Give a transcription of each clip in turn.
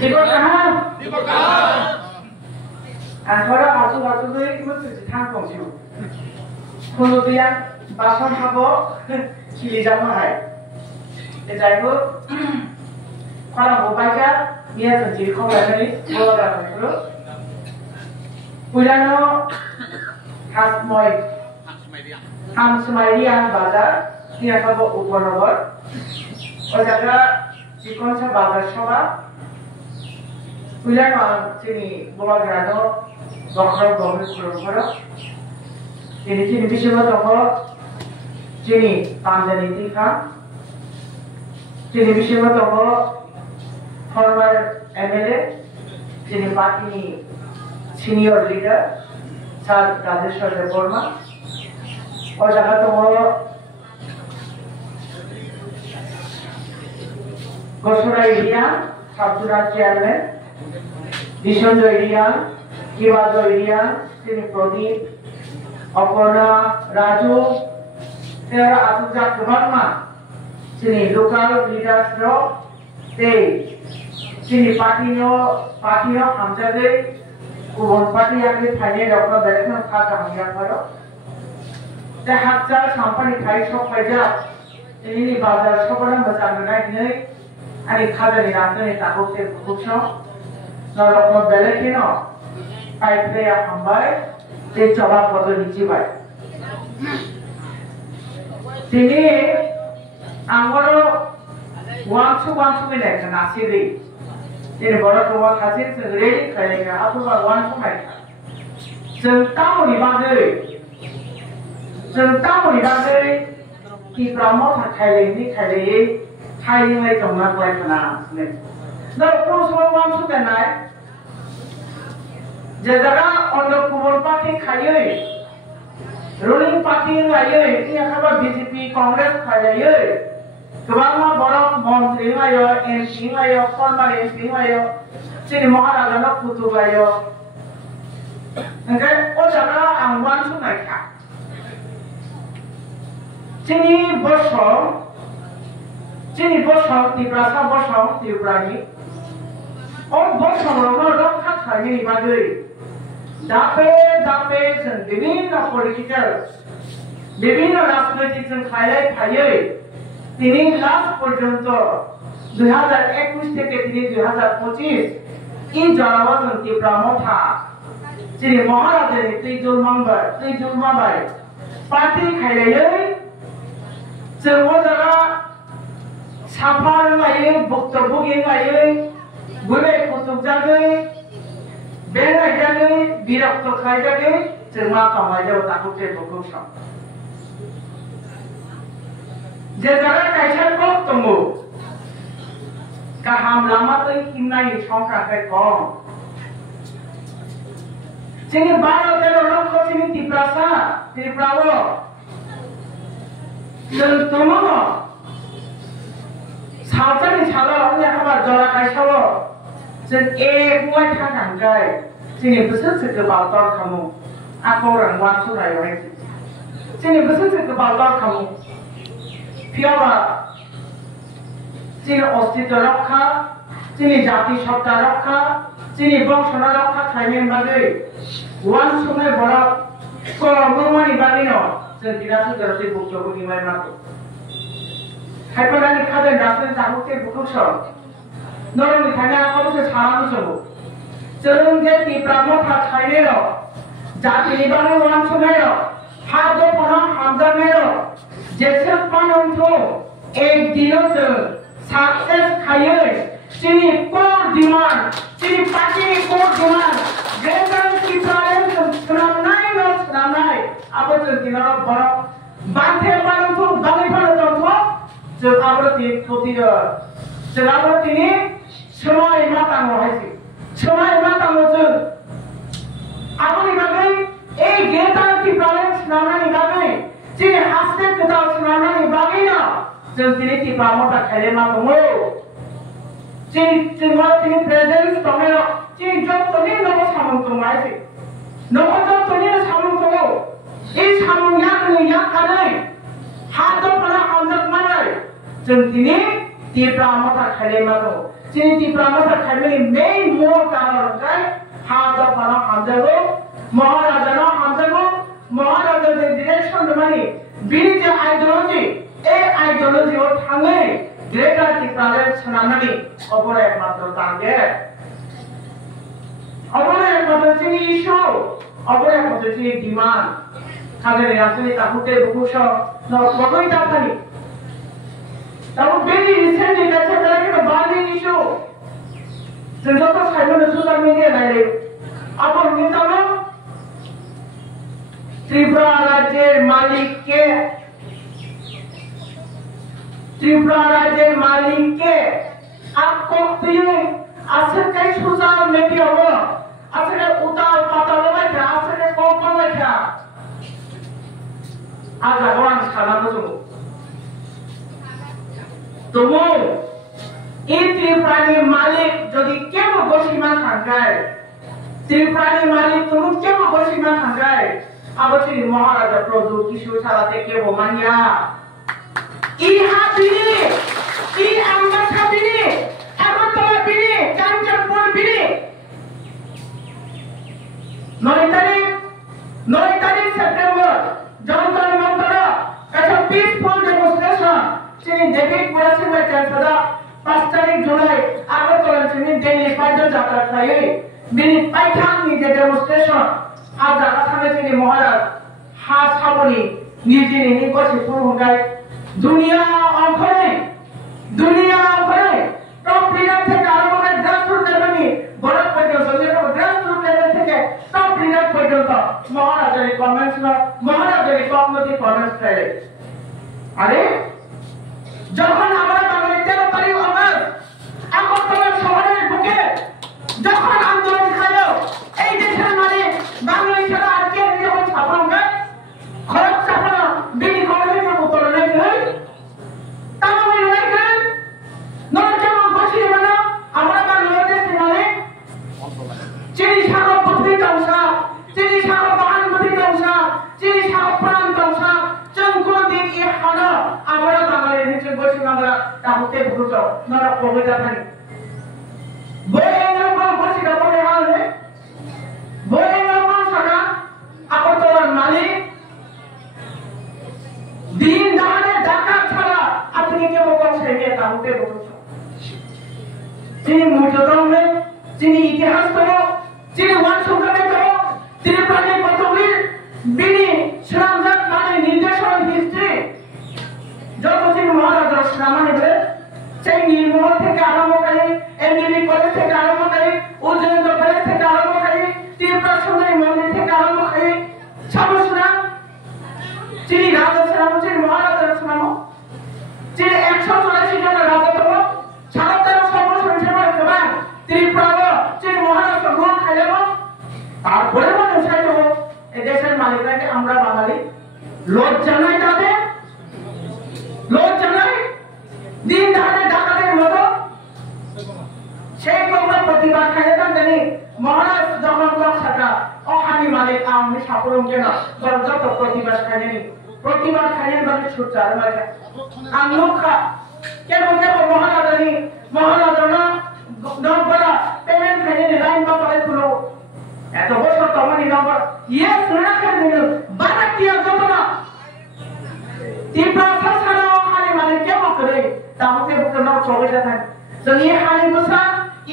Đi bậc thang. Thôi đó họ tôi với cái mức sự thangของchịu.คนตัวอย่างบางคนเขาบอกขี่จังมาให้แต่ใจก็ความเราบอกไปก็มีอะไรสังเกตเข้าไปไหมว่าเราไม่รู้ปุยแล้วฮัสมอยฮัมสมัยเรียนบาดาที่เขาบอกอุปนวัตว่าจะก็จีคนชอบบาดาชอบปุยแล้วที่นี่บอกกันแล้วบอกเขาบอกให้คุณรู้ว่าIni sini bisa bertemu, sini Tanzania tika, sini bisa bertemu former MLA, sini parti senior leader, Sir Rajeshwar Devarma, और जगह तो वो घोषणा area, साबुरा chairman, दिशंजो area, किवाजो area, sini Pradeep Aparna, Raju, there are Atuja Kumama, Sini local leaders, they, Sini Patino, Hamzade, who won party and the Pioneer of the Direction of Kaka Hamyaparo. The Hapsa company price of Paja, Ini Bazar Soparan was under night, and it had an answer in Tahoke Kuksho, nor of Bellatino, I play a Hambai. They cover for the Nichibai. Today, I'm going to want to elect an Asiri. In Borotova Hazin, the lady calling a Abuba one to my so Tamuri Bandari. So Tamuri Bandari, he promoted Kalini Kali, hiding like a map like an announcement. The first one wants to the night. Jazara on the Kubur Party Kaye, ruling party in Laye, Yakaba BJP, Congress Kaye, Kabama Borom, Montrimayo, and Shimayo, former Shimayo, Sinimara, Putubayo, and then Ojara and one to my cat. Chini Boshon, the Brasa Boshon, the Brani, all Boshon, don't cut her any badly. Dape, and বিভিন্ন political, বিভিন্ন রাজনৈতিক খাইলাই খাইয়ে তিনি last পর্যন্ত 2021 থেকে তিনি 2025 এই জনগণকে ব্রহ্মথা যিনি মহারাজের তৃতীয় মাবাই পার্টি খাইলাই जों जागा साफार लायो बक्तव्य लायो गुले कुतुब जागै बेराय जागै बिरक्त खाय जागै जों मा खालामनाय जायो ताखौ टेबखौ सम जे जागा कायसा कक दङ गाहाम लामाखै हिमनाय संख्राखै खम जोंनि भारतनि लक्ष्य जोंनि त्रिपुराव जों दङ सावजानि सालाव हाबा जरा कायसाव जों एगुवाय थानांगाय जोंनि बोसोरसे गोबाव दर खामु आखौरां वान सरायहाय जोंनि बोसोरसे गोबाव दर खामु फियाबा जोंनि अस्तित्व रक्षा जोंनि जाति सत्ता रक्षा जोंनि बंशना रक्षा खालामनायनि बागै वान संनाय बरा कलमनि बागै न जों बिराद गोरोन्थि बक्तव्य निमाय माखौ खायफानि खाजों दासिम जागौते बुखौसो नरमनि थाना आखावसो सानांगौ जों जे तिब्रामथा थायनेर जातिनि बागै वान संनाय हादो फना हामजानाय जेसे पानंथो एक दिनो जों सक्सेस खायै जोंनि कोर डिमान्ड जोंनि पार्टिनि कोर डिमान्ड ग्रेटार त्रिपुरायाव जों सोनारनाय आबो जों दिनाव बर बान्थे पानंथो बागै पानंथो जों आब्रति प्रतियो जों आब्रतिनि समाय मा तांगो हायसि समाय मा तांगो जों आबोनि बागै ए ग्रेटार त्रिपुरायाव सोनारनायनि बागै जोंनि हास्ते गोदाव सोनारनायनि बागैनो जों दिनै त्रिपुरामथा खायलेमा दङ जोंहा दिनै प्रेजेन्स दङ जों जतनि न'आव सामुं दङ हायसि न'आव जतनि सामुं दङ ए सामुं याखै याखानै हादर फना हामजाखमानै जों दिनै तीव्र मथा खाले मानो चिनी तीव्र मथा खाले मेन मोर कारण काय हाजा पना हाजागो महाराजा ना हाजागो महाराजा जे डायरेक्शन माने बिनि जे आइडियोलॉजी ए आइडियोलॉजी और थांगे ग्रेटर तीव्र सनानानि अबरे एकमात्र तांगे अबरे एकमात्र चिनी इशू अबरे एकमात्र चिनी डिमांड खाले राजनी ताहुते बुकुशो न बगै ताखानि ताऊ बेनि रिसेंटली लेक्चर करेंगे तो बार्गेनिंग इशू जिनको तो साइड में सोशल मीडिया लाए अब हम निकालो त्रिपुरा राज्य मालिक के आपको प्रिय असर कई सोशल मीडिया हो असर उतार पाताल में क्या असर कौन में क्या आज भगवान खाना में जो तुमो त्रिपुरानी मालिक যদি কেউ বসিমান থাকায় त्रिपुरानी मालिक तुम কেউ বসিমান থাকায় আবচি মহারাজা প্রভু কিশোর ছাড়াতে কেউ মানিয়া ইহা বিনি ই আমবাসা বিনি আগরতলা বিনি কাঞ্চনপুর বিনি 9 তারিখ সেপ্টেম্বর জনগণ মন্ত্রণা একটা পিসফুল ডেমনস্ট্রেশন চিনি ডেভিড বলেছেন চাঁদা 5 তারিখ জুলাই আগরতলা চিনি দিল্লি পাইদল যাত্রা খাই বিনি পাইথাংনি যে ডেমনস্ট্রেশন আজ আসামে চিনি মহারাজ হা সাবনি নিজেনি নিকটে পুরুঙ্গাই দুনিয়া অঙ্কনে টপ লিডার থেকে আরম্ভ করে গ্রাসরুট লেভেলে বড় পর্যন্ত গ্রাসরুট লেভেল থেকে টপ লিডার পর্যন্ত মহারাজের কনভেনশনাল মহারাজের কমিটি কনভেন্স করে আরে যখন আমরা বাঙালি 13 তারিখ আগস্ট আগরতলা শহরের বুকে যখন আন্দোলন খাইলো এই দেশের মানে বাঙালি ছাড়া আর কে যখন ছাপাঙ্গা খরচ ছাপানো বিনি কলেজের উত্তর নেই তামামে নেই নরজমা বসিয়ে মানে আমরা বাংলাদেশ মানে চিনি সাগর বুদ্ধি দংশা চিনি সাগর বাহান বুদ্ধি দংশা চিনি সাগর প্রাণ দংশা চঙ্কুল দিন ই হানা আমরা বাঙালি নিচে বসে আমরা তাহতে ভুলছ নরক কবিতা থাকি বইয়ের উপর বসে বলে হালে বইয়ের উপর সারা আগরতলার মালিক দিন দানে ডাকাত ছাড়া আপনি কে বকন সেগে তাহতে ভুলছ চিনি মূর্ততম চিনি ইতিহাস তো চিনি ওয়ানসুকাতে তো চিনি প্রাণী কতগুলি বিনি শ্রমজাত মানে নির্দেশন হিস্ট্রি যতদিন মহারাজা শ্রামানি বলে সেই নির্মল থেকে আরম্ভ করে এমবিবি কলেজ থেকে আরম্ভ করে উজ্জয়ন্ত কলেজ থেকে আরম্ভ করে ত্রিপুরা সুন্দরী মন্দির থেকে আরম্ভ করে সবশ্রাম চিনি রাজা শ্রাম চিনি মহারাজার শ্রাম চিনি 184 জন রাজা তো ছাড়াতে সর্বসংখ্যা সবাই ত্রিপুরা চিনি মহারাজা গ্রহণ খাইলেন তারপরে মনে চাইল এই দেশের মালিকরাকে আমরা বাঙালি লজ্জা নাই তাদের লজ্জা নাই দিন ধারে ডাকাতের মতো সেই কথা প্রতিবাদ খাইতাম জানি মহারাজ যখন লক্ষাটা অহানি মালিক আমি সাপরম কেন যত প্রতিবাদ খাইনি প্রতিবাদ খাইনি মানে ছুটচার মানে আনলক্ষা কেবল মহারাজ না নম্বরা পেমেন্ট খাইনি লাইন বা পালে খুলো এত বছর তমানি নম্বর ইয়ে শুনে খাইনি বারাটিয়া যত না তীব্র শাসন অহানি মালিক কেমন করে তাহলে বুকের নাম চলে যায় তো এই হানি বসা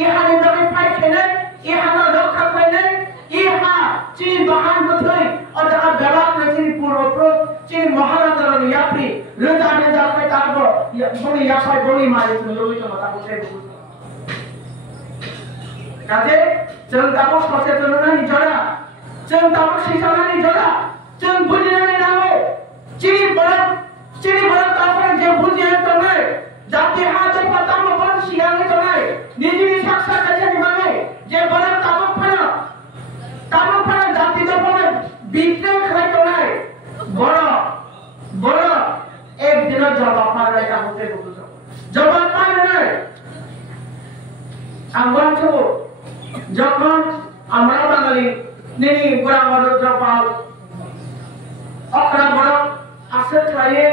এই হানি দরে ফাই খেলে এই হানা রক্ষা করলে এই হা চিন বাহান বথই অদা ব্যবহার করেছি পূর্বপুরুষ চিন মহারাজার ইয়াপি রেজানে যাবে তারপর বলি ইয়াপাই বলি মারি লোহিত কথা বলতে কাজে চল তাপস সচেতন না নিজরা চল তাপস শিক্ষা নিজরা চল বুঝিনা নাও চিনি বড় তারপরে যে বুঝিয়ে তোমরা জাতি হাতে পাতাম বল শিয়ালে তোমরা নিজে সাক্ষা কাছে নিবানে যে বড় তাবক ফানা জাতি তো বলে বিক্রম খাই তোমরা বড় এক দিন জবাব পাবে তাহলে বুঝছো জবাব পাবে না আমরা তো যখন আমরা বাঙালি নেই গোড়া বড় জবাব অকরা বড় আসে খাইয়ে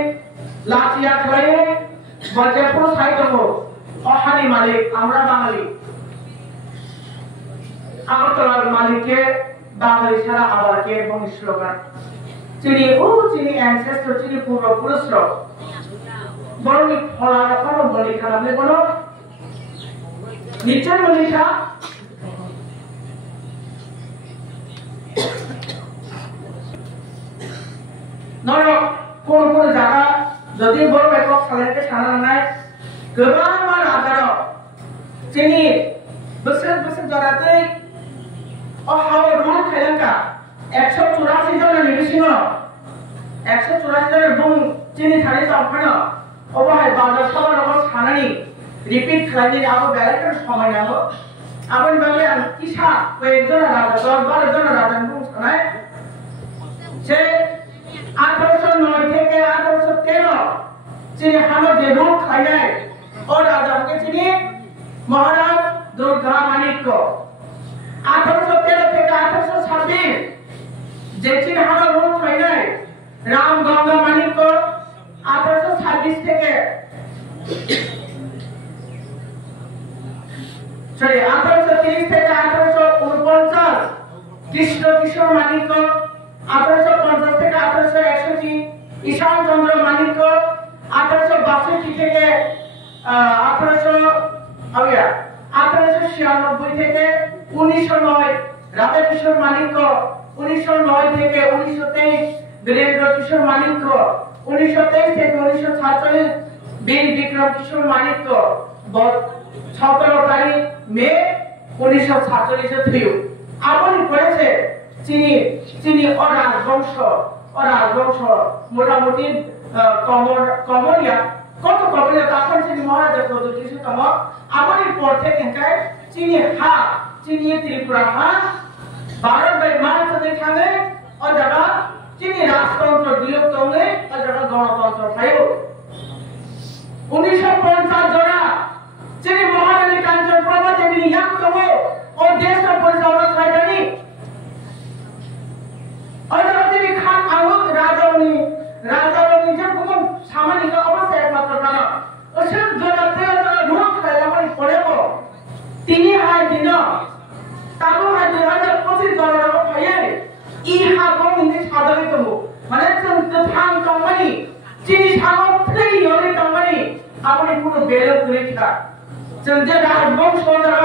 লাচিয়া খাইয়ে বলছে পুরো সাহিত্য অহানি মালিক আমরা বাঙালি আগরতলার মালিককে বাঙালি ছাড়া আবার কে এবং স্লোগান চিনি অ্যানসেস্টর চিনি পূর্বপুরুষ বরং ফলা এখনো বলি খারাপ কোনো নিশ্চয় মনীষা নয় কোন কোন জায়গা যদি বড় একক সালেতে সারা নাই गोबां मान आजाराव जोंनि बोसोर बोसोर जराते हावा रुल खायलांका 184 जननि बिसिङाव 184 जन बुं जोंनि थानाय जावखानो अबहाय बाजार सभायाव सानानि रिपिट खालामनानै आबो बेलेग समायनाबो आबोनि बागै आं किसा कयेकजन राजा 12 जन राजा बुं सानाय जे 1809 থেকে 1813 जोंनि हानो जे रुल खायनाय और राजा के चिनी महाराज दुर्गा माणिक्य 1813 থেকে 1826 যে চিন হানো রূপ খাইনাই রাম গঙ্গা মাণিক্য 1826 থেকে সরি 1830 থেকে 1849 কৃষ্ণ কিশোর মাণিক্য 1850 থেকে 1861 ঈশান চন্দ্র মাণিক্য 1862 থেকে 1896 থেকে 1909 রাধা কিশোর মাণিক্য 1909 থেকে 1923 বীরেন্দ্র কিশোর মাণিক্য 1923 থেকে 1947 বীর বিক্রম কিশোর মাণিক্য 17 তারিখ মে 1947 থিও আপনি করেছে চিনি অরাজবংশ মোটামুটি কমরিয়া কত কমরিয়া তখন চিনি মহারাজা প্রদুতিসু তম আপনি পড়তে কেনকায় চিনি ত্রিপুরা হা भारत बाय मानस देखाने और जगह चिनी राजतंत्र वियोग तंगे और जगह गणतंत्र थायो 1950 जरा चिनी महारानी कांचन प्रभा देवी याम तंगो और देश का परिचालन थायदानी और जगह चिनी खान आलो राजावनी जब हम सामान्य का अवश्य एकमात्र था उसे जरा तेरा रूप खाया हमारी पड़ेगो तीन हाय दिना ताबो हाय दिना जब पसी जरा खाये इहा बंग इंग्लिश सादरी तो माने जों गोथां कंपनी चिनी सागो फ्री योनि कंपनी आपनि कोनो बेलो गैया जों जे राजबंश जरा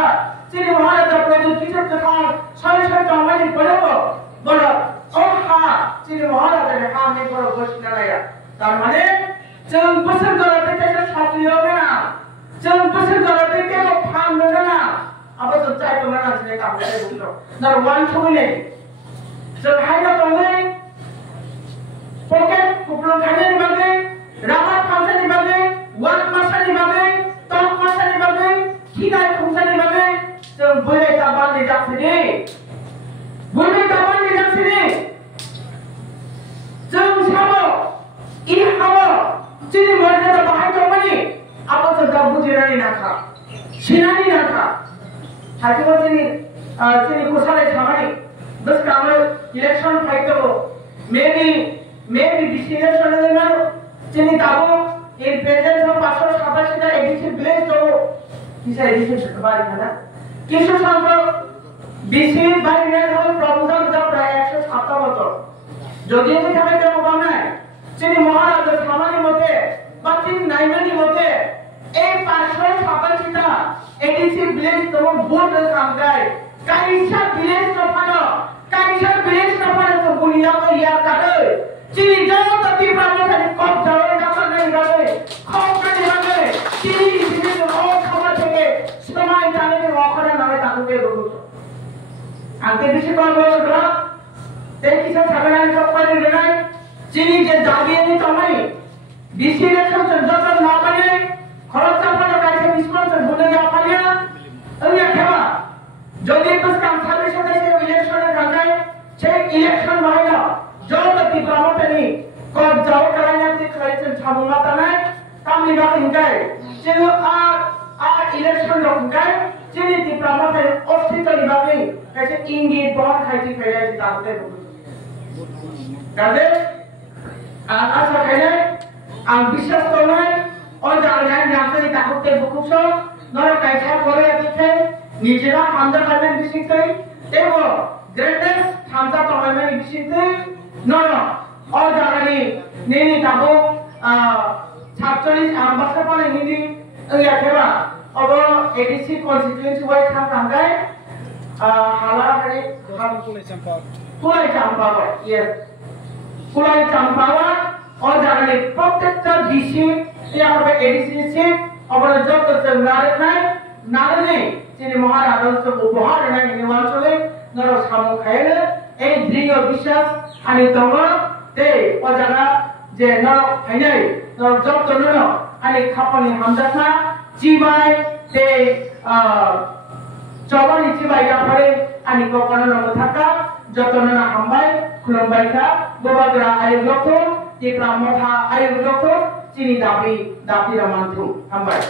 चिनी महाराजा प्रभु किशोर गोथां सय कंपनी पड़ेगो बड़ा ओहा चिनी महाराजा ने हामि बड़ा घोषणा लाया तार माने जों बोसोर जराते के साथी होबे ना जों बोसोर जराते के फाम मोनो ना अब जों चाय तो ना से काम करे बुझो ना वन छुने जों हायना तंगे पकेट कुपलो खाने बागे रामा खाने बागे वन मासानि बागे टक मासानि बागे खिनाय खुंसानि बागे जों बोले ताबानि जाफिनि जों साबो इ हाबो चिनि मर्यादा बाहाय दंमानि अब जों दा बुजिनानै नाखा सिनानि नाखा हाथिबो चिनि कुसाले थामानि बस कामो इलेक्शन फाइटो मेबी डिसिजन लेना चिनि दाबो इन प्रेजेंट ऑफ 587 दा एडिशन विलेज तो किसा एडिशन बारी खाना किशोर संपर्क बीसी बाइनेल हो प्रपोजल दा प्राय 157 যদি আমি থাকে তো বানায় চিনি মহারাজা সামানি মতে বা চিনি নাইমানি মতে এই 587 টা এডিসি ভিলেজ তো বোর্ড সামগায় কাইসা ভিলেজ তো পানো তো বুনিয়া ইয়া কাদে চিনি যাও তো তীব্র মতে কম যাও না করে গাবে কম করে গাবে চিনি ও খাবার থেকে সময় জানে ওখানে নামে তাকে রুল আগে বেশি করবো किसान सागरान चौपानी लड़ाई चीनी के जागिए नहीं तमाई बीसी इलेक्शन से जब ना बने खरच चापा कैसे विस्फोट से भूले जा पालिया अरे क्या जो दिन बस काम सर्विस होते हैं इलेक्शन में जाए छह इलेक्शन मायना जो तक ब्राह्मण नहीं कब जाओ कराने से खरीद छाबुंगा तनाय काम निभा इनकाय चलो आ इलेक्शन लोगकाय चीनी ती ब्राह्मण से अस्तित्व निभा गई कैसे इंगित बहुत खाई फैले ताकते Kade, asa kene, ang bisnes tonai, জায়গায় নাচে তাকুতে বুকুসো নর কাইছা করে দিতে নিজেরা হামজা করবেন বিশিতে এবং গ্রেটেস্ট হামজা তমাইবেন বিশিতে নর জায়গায় নেনি তাবো 47 আমবাসা পালে হিন্দি ইয়া থেবা अब एडीसी कॉन्स्टिट्यूएंसी वाइज हम थांगाय हाला हारि कुलाई चांपावा यस कुलाई चांपावा और जाने प्रत्येकটা ডিসি এই হবে এডিসি সিট আবার যত চঙ্গারে নাই নারনে যিনি মহারাজস্ব উপহার নাই নির্বাচনে নর সামু খাইলে এই দৃঢ় বিশ্বাস আনি দङ তে অজানা যে নর ফাইনাই নর যত নর আনি খাপানি হামজাথা জিবাই তে জবানি জিবাই গাফারে আনি কখনো নম থাকা যতনা হামবাই খুলমবাইকা গোবাগরা আয়ু লক্ষ তে প্রামথা আয়ু লক্ষ চিনি দাবি রামান্থু হামবাই